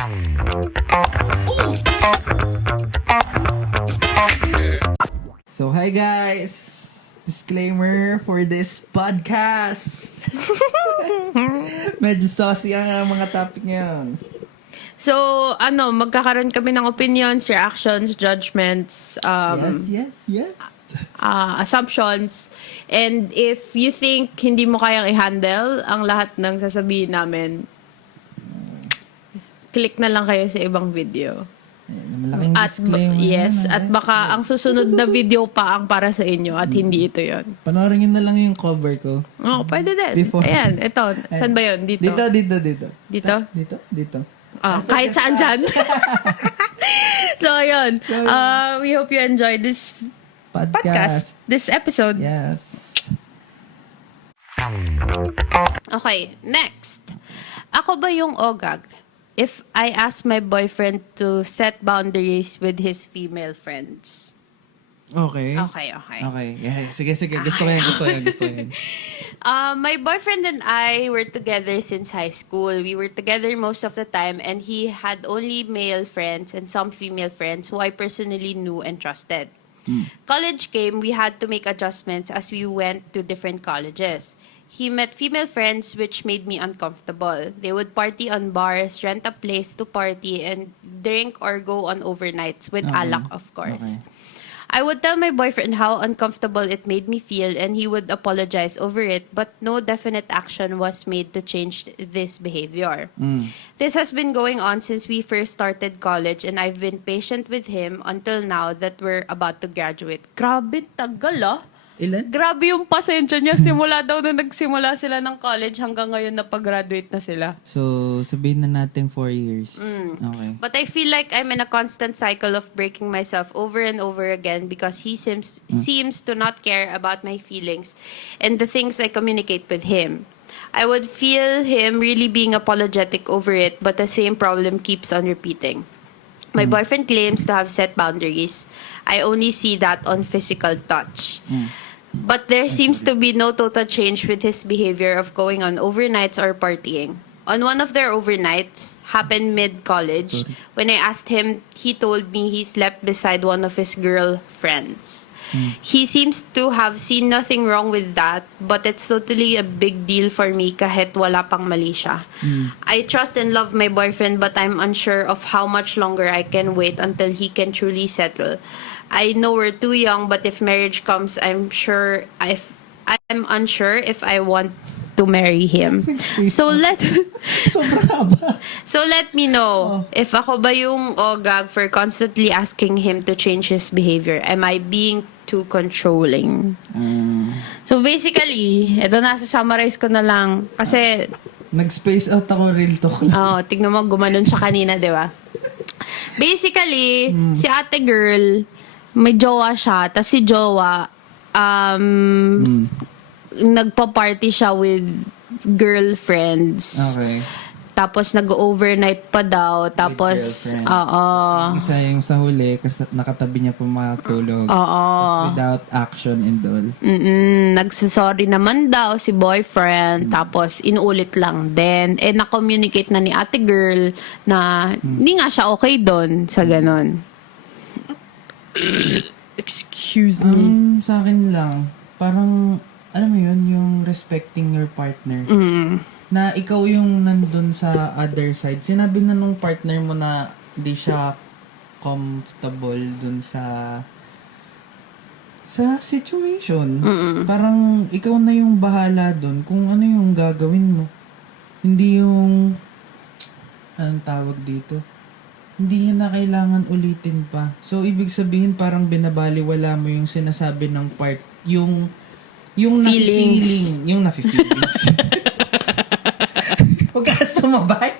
So, hi guys! Disclaimer for this podcast. Medyo saucy ang mga topic ngayon. So, magkakaroon kami ng opinions, reactions, judgments, Yes. assumptions. And if you think hindi mo kayang i-handle ang lahat ng sasabihin namin, click na lang kayo sa ibang video. Malaking disclaimer. At baka ang susunod na video pa ang para sa inyo at hindi ito yon. Panoorin nyo na lang yung cover ko. Oh, pwede din. Before. Ayan, ito. Saan ba yun? Dito? Dito. Kahit saan dyan. So, ayun. We hope you enjoyed this podcast. This episode. Yes. Okay, next. Ako ba yung ogag if I ask my boyfriend to set boundaries with his female friends? Okay. Okay. Yeah, sige. Gusto ko yan. My boyfriend and I were together since high school. We were together most of the time, and he had only male friends and some female friends who I personally knew and trusted. College came, we had to make adjustments as we went to different colleges. He met female friends which made me uncomfortable. They would party on bars, rent a place to party, and drink or go on overnights with alak, of course. Okay. I would tell my boyfriend how uncomfortable it made me feel, and he would apologize over it, but no definite action was made to change this behavior. This has been going on since we first started college, and I've been patient with him until now that we're about to graduate. Grabe, tagal ah. Ilan? Grabe yung pasensya niya. Simula daw nung nagsimula sila ng college hanggang ngayon na pag-graduate na sila. So, sabihin na natin 4 years. Okay. But I feel like I'm in a constant cycle of breaking myself over and over again because he seems to not care about my feelings and the things I communicate with him. I would feel him really being apologetic over it, but the same problem keeps on repeating. My boyfriend claims to have set boundaries. I only see that on physical touch. But there seems to be no total change with his behavior of going on overnights or partying. On one of their overnights, happened mid-college, when I asked him, he told me he slept beside one of his girlfriends. He seems to have seen nothing wrong with that, but it's totally a big deal for me kahit wala pang mali siya. I trust and love my boyfriend, but I'm unsure of how much longer I can wait until he can truly settle. I know we're too young, but if marriage comes, I'm unsure if I want to marry him. So let me know if ako ba yung ogag for constantly asking him to change his behavior. Am I being too controlling? So basically, ito na, summarize ko na lang. Kasi, Nag-space out ako, real talk. tignan mo, gumanon siya kanina, di ba? Basically, si ate girl, may jowa siya, tas si jowa, nagpa-party siya with girlfriends. Okay. Tapos nag-overnight pa daw. Tapos, Isa yung sa huli kasi nakatabi niya pa matulog. Without action and all. Nagsasorry naman daw si boyfriend. Tapos, inuulit lang din. Na-communicate na ni ate girl na hindi nga siya okay doon sa ganon. Excuse me. Sa akin lang, parang, alam mo yun, yung respecting your partner. Na ikaw yung nandun sa other side. Sinabi na nung partner mo na di siya comfortable dun sa situation. Parang ikaw na yung bahala dun kung ano yung gagawin mo. Hindi yung, anong tawag dito? Hindi na kailangan ulitin pa. So, ibig sabihin parang binabaliwala mo yung sinasabi ng part, yung Feelings. yung nafe-feelings. Huwag ka sumabay.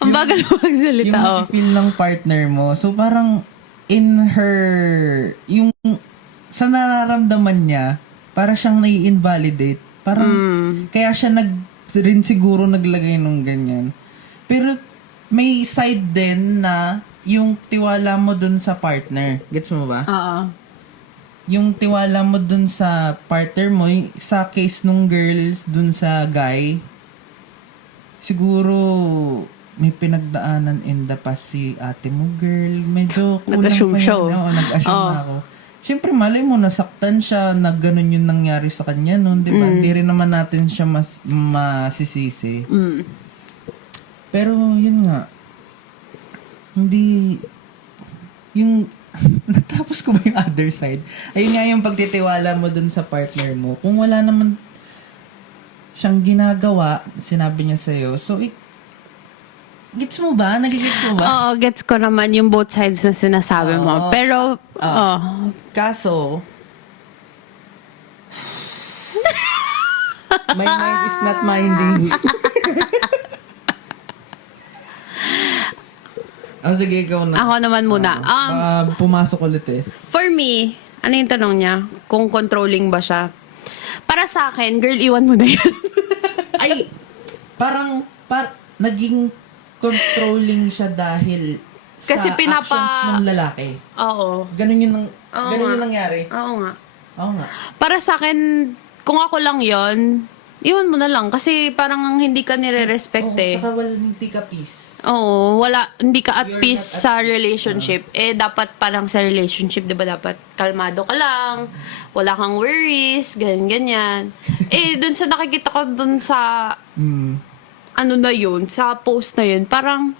Ang bagal mo magsalita. Yung nafe-feel ng partner mo. So, parang in her, yung sa nararamdaman niya, para siyang nai-invalidate. Parang, kaya siya rin siguro naglagay nung ganyan. Pero, may side din na yung tiwala mo dun sa partner. Gets mo ba? Oo. Yung tiwala mo dun sa partner mo, sa case nung girls dun sa guy, siguro may pinagdaanan in the past si ate mo, girl. Medyo kulang Nag-assume pa siya. yun. Oo, nag-assume Oo. na ako. Siyempre, malay mo, nasaktan siya, na ganun yung nangyari sa kanya noon, di ba? Hindi rin naman natin siya masisisi. Pero, yun nga, hindi, yung, natapos ko ba yung other side? Ayun nga yung pagtitiwala mo dun sa partner mo. Kung wala naman siyang ginagawa, sinabi niya sa'yo, so, gets mo ba? Nagigets mo ba? Oo, gets ko naman yung both sides na sinasabi mo. Oo. Pero, Kaso, my mind is not minding. Sige, ikaw na. ako naman muna. Baka pumasok ulit eh. For me, ano yung tanong niya? Kung controlling ba siya? Para sa akin, girl, iwan mo na yan. Ay, parang naging controlling siya dahil Kasi sa actions ng lalaki. Oo. Ganun yung Oo ganun nga. yung nangyari. Oo nga. Oo nga. Para sa akin, kung ako lang yon, iwan mo na lang. Kasi parang hindi ka nire-respect Oo, eh. tsaka hindi ka peace. Oo, hindi ka at You're peace not at sa peace. relationship. Dapat parang sa relationship, di ba dapat kalmado ka lang, wala kang worries, ganyan. Dun sa nakikita ko dun sa, ano na yun, sa post na yun, parang,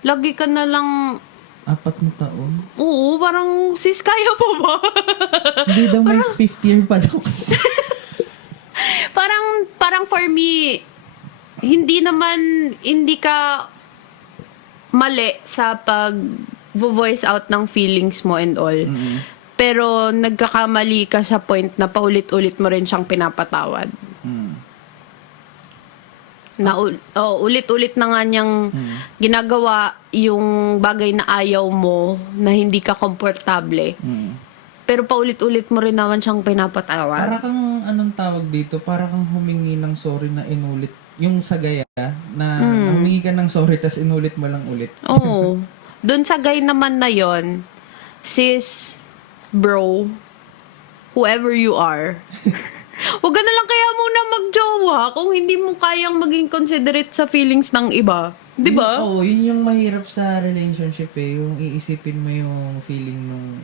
lagi ka na lang, 4 na taon. oo, parang, sis, kaya pa ba? Hindi daw may 5th year pa daw kasi. parang for me, hindi ka mali sa voice out ng feelings mo and all. Pero nagkakamali ka sa point na paulit-ulit mo rin siyang pinapatawad. Na ulit-ulit na nga niyang ginagawa yung bagay na ayaw mo, na hindi ka komportable. Pero paulit-ulit mo rin naman siyang pinapatawad. Para kang, anong tawag dito? Para kang humingi ng sorry na inulit. Yung sa gaya, na humingi ka ng sorry tas inulit mo lang ulit. Oo. Doon sa guy naman na yon, sis, bro, whoever you are, huwag ka na lang kaya muna magjowa kung hindi mo kayang maging considerate sa feelings ng iba. Di ba? Oo, yun yung mahirap sa relationship eh. Yung iisipin mo yung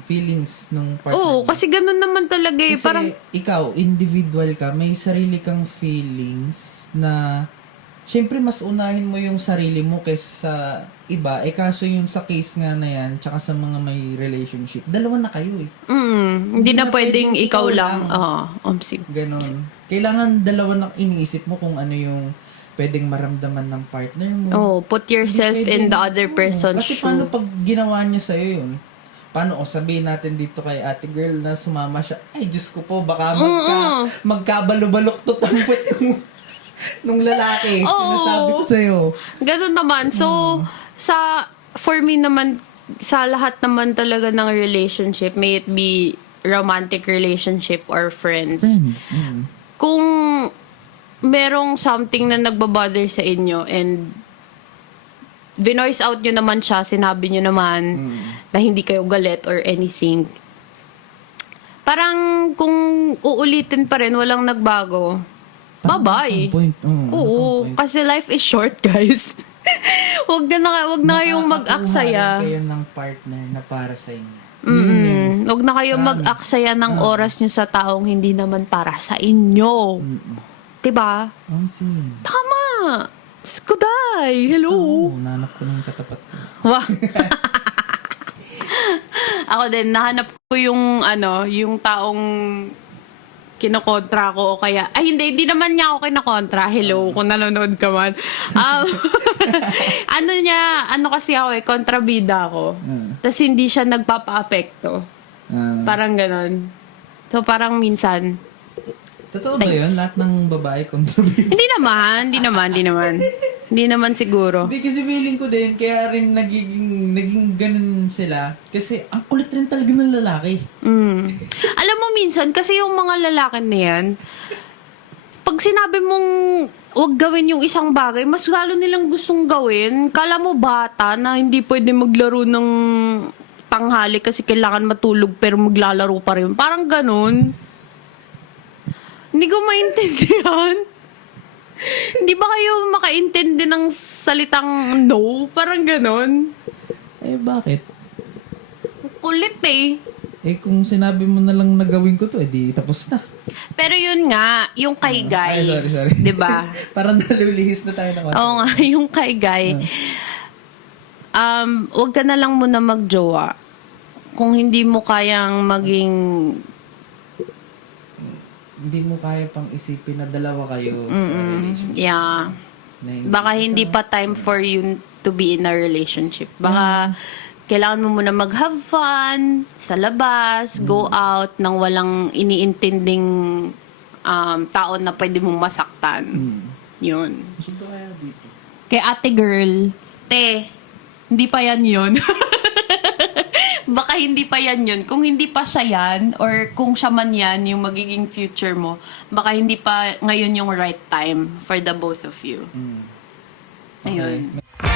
feelings nung partner Oo, mo. kasi ganun naman talaga eh. Kasi Parang, ikaw, individual ka, may sarili kang feelings na syempre mas unahin mo yung sarili mo kaysa sa iba. Kaso yung sa case nga na yan, tsaka sa mga may relationship, dalawa na kayo eh. hindi na pwedeng ikaw lang. lang. Oo, omsig. Ganon. Kailangan dalawa na iniisip mo kung ano yung pwedeng maramdaman ng partner mo. Oh, put yourself Hindi in the pwedeng- other person's Kasi shoe. paano pag ginawa niya sa'yo yun? Paano, sabihin natin dito kay ate girl na sumama siya, ay Diyos ko po, baka magkabalubalokt ang puwet nung lalaki. Oo. Sinasabi ko sa'yo. Ganun naman. So, for me naman, sa lahat naman talaga ng relationship, may it be romantic relationship or friends, kung merong something na nagbabother sa inyo and vinoice out nyo naman siya, sinabi nyo naman na hindi kayo galit or anything, parang kung uulitin pa rin, walang nagbago, bye-bye. Oo, kasi life is short, guys. wag na kayong mag-aksaya. kayo ng partner na para sa inyo. Wag na kayong mag-aksaya ng oras nyo sa taong hindi naman para sa inyo. Diba? Tama! Skuday! Hello! Nanap ko ng katapat ko. Wow. Ako din, nahanap ko yung taong kinokontra ko o kaya, hindi naman niya ako kinokontra. Hello, kung nanonood ka man. Kasi ako kontrabida ako. Tapos hindi siya nagpapa-apekto. Parang ganon. So, parang minsan, Totoo ba yun? Lahat ng babae kontrabida? hindi naman siguro. Hindi, kasi feeling ko din, kaya rin naging ganun sila. Kasi ang kulit rin talaga ng lalaki. Alam mo minsan, kasi yung mga lalaki na yan, pag sinabi mong huwag gawin yung isang bagay, mas lalo nilang gustong gawin. Kala mo bata na hindi pwede maglaro ng tanghali kasi kailangan matulog pero maglalaro pa rin. Parang ganun. Hindi ko maintindihan. Hindi ba kayo makaintindi ng salitang no? Parang ganon. Eh, bakit? Kulit eh. Eh, kung sinabi mo na lang na gawin ko to, eh, di tapos na. Pero yun nga, yung kay Guy. Ay, sorry. 'Di ba? Parang nalulihis na tayo ng Oo nga, yung kay Guy. Wag ka na lang muna magjowa. Kung hindi mo kayang maging Hindi mo kaya pang isipin na dalawa kayo sa relationship. yeah. Na Baka hindi pa time for you to be in a relationship. Baka kailangan mo muna mag-have fun sa labas, go out nang walang iniintinding tao na pwede mong masaktan. Yun. Sunto kaya dito. Kay ate girl, hindi pa yan yun. Baka hindi pa yan yun. Kung hindi pa siya yan, or kung siya man yan, yung magiging future mo, baka hindi pa ngayon yung right time for the both of you. Ayun. Okay.